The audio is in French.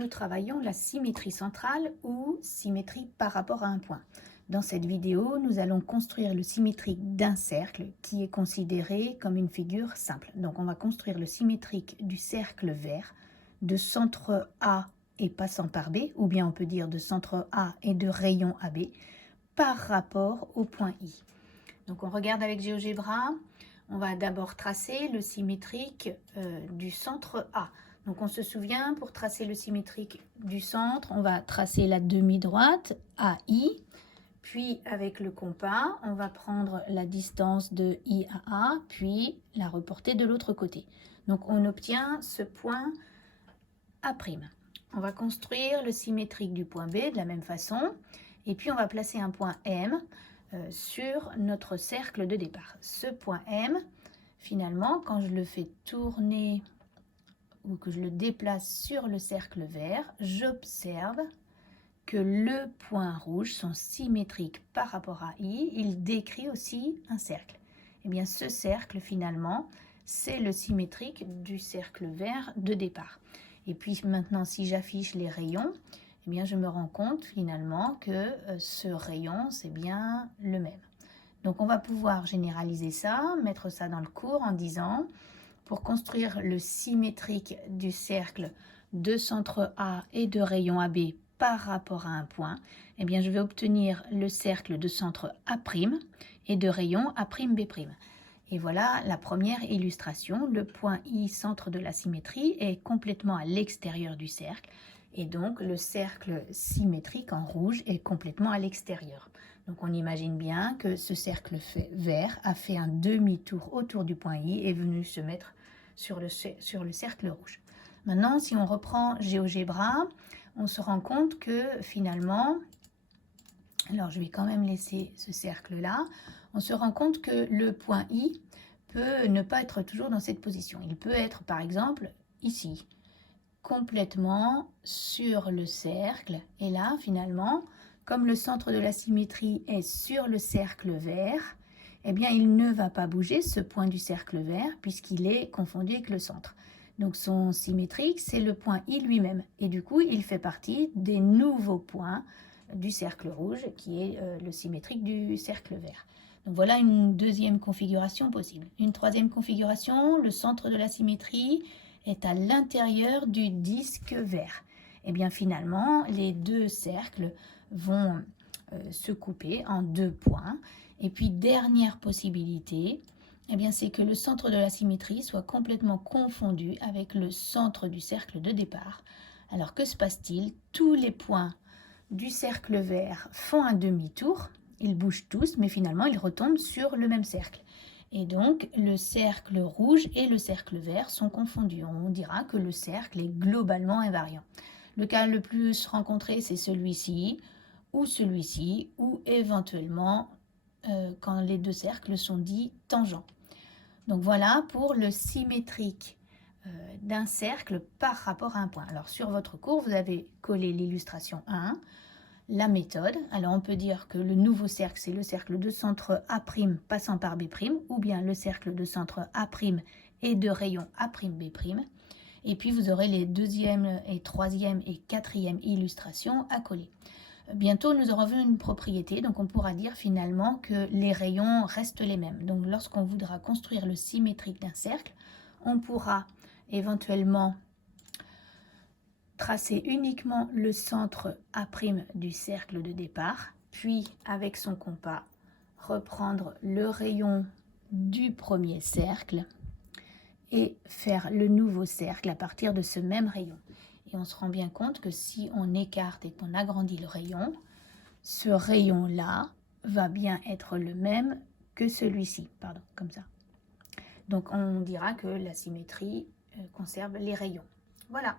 nous travaillons la symétrie centrale ou symétrie par rapport à un point. Dans cette vidéo, nous allons construire le symétrique d'un cercle qui est considéré comme une figure simple. Donc on va construire le symétrique du cercle vert de centre A et passant par B, ou bien on peut dire de centre A et de rayon AB, par rapport au point I. Donc on regarde avec GeoGebra, on va d'abord tracer le symétrique du centre A. Donc on se souvient, pour tracer le symétrique du centre, on va tracer la demi-droite AI, puis avec le compas, on va prendre la distance de I à A, puis la reporter de l'autre côté. Donc on obtient ce point A'. On va construire le symétrique du point B de la même façon, et puis on va placer un point M sur notre cercle de départ. Ce point M, finalement, quand je le fais tourner ou que je le déplace sur le cercle vert, j'observe que le point rouge, son symétrique par rapport à I, il décrit aussi un cercle. Et bien ce cercle, finalement, c'est le symétrique du cercle vert de départ. Et puis maintenant, si j'affiche les rayons, eh bien je me rends compte finalement que ce rayon, c'est bien le même. Donc on va pouvoir généraliser ça, mettre ça dans le cours en disant, pour construire le symétrique du cercle de centre A et de rayon AB par rapport à un point, eh bien je vais obtenir le cercle de centre A' et de rayon A'B'. Et voilà la première illustration. Le point I, centre de la symétrie, est complètement à l'extérieur du cercle. Et donc le cercle symétrique en rouge est complètement à l'extérieur. Donc on imagine bien que ce cercle vert a fait un demi-tour autour du point I et est venu se mettre sur le cercle rouge. Maintenant, si on reprend GeoGebra, on se rend compte que finalement, alors je vais quand même laisser ce cercle-là, on se rend compte que le point I peut ne pas être toujours dans cette position. Il peut être par exemple ici, complètement sur le cercle. Et là, finalement, comme le centre de la symétrie est sur le cercle vert, eh bien, il ne va pas bouger, ce point du cercle vert, puisqu'il est confondu avec le centre. Donc, son symétrique, c'est le point I lui-même. Et du coup, il fait partie des nouveaux points du cercle rouge, qui est le symétrique du cercle vert. Donc, voilà une deuxième configuration possible. Une troisième configuration, le centre de la symétrie est à l'intérieur du disque vert. Et bien, finalement, les deux cercles vont se couper en deux points. Et puis, dernière possibilité, eh bien, c'est que le centre de la symétrie soit complètement confondu avec le centre du cercle de départ. Alors, que se passe-t-il? Tous les points du cercle vert font un demi-tour. Ils bougent tous, mais finalement, ils retombent sur le même cercle. Et donc, le cercle rouge et le cercle vert sont confondus. On dira que le cercle est globalement invariant. Le cas le plus rencontré, c'est celui-ci, ou éventuellement quand les deux cercles sont dits tangents. Donc voilà pour le symétrique d'un cercle par rapport à un point. Alors sur votre cours, vous avez collé l'illustration 1, la méthode. Alors on peut dire que le nouveau cercle, c'est le cercle de centre A' passant par B', ou bien le cercle de centre A' et de rayon A'B'. Et puis vous aurez les deuxième et troisième et quatrième illustrations à coller. Bientôt, nous aurons vu une propriété, donc on pourra dire finalement que les rayons restent les mêmes. Donc lorsqu'on voudra construire le symétrique d'un cercle, on pourra éventuellement tracer uniquement le centre A' du cercle de départ, puis avec son compas, reprendre le rayon du premier cercle et faire le nouveau cercle à partir de ce même rayon. Et on se rend bien compte que si on écarte et qu'on agrandit le rayon, ce rayon-là va bien être le même que celui-ci, pardon, comme ça. Donc on dira que la symétrie conserve les rayons. Voilà.